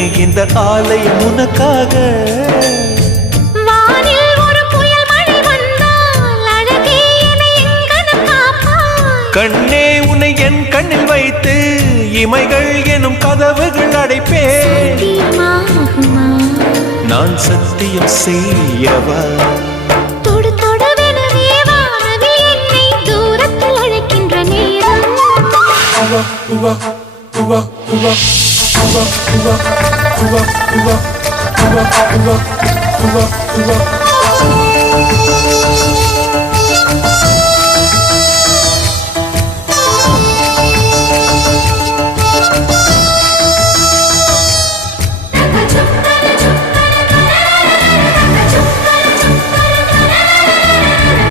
இந்த ஆலயம் உனக்காக. வானில் ஒரு புயல் மழை வந்தால் அழகே என்னை எங்கனம் காப்பாய். கண்ணே உன்னை என் கண்ணில் வைத்து இமைகள் எனும் கதவுகள் அடைப்பேன். சத்தியமாகுமா? நான் சத்தியம் செய்யவா? தொடு தொடுவெனவே வானவில் என்னை தூரத்தில் அழைக்கின்ற நேரம்.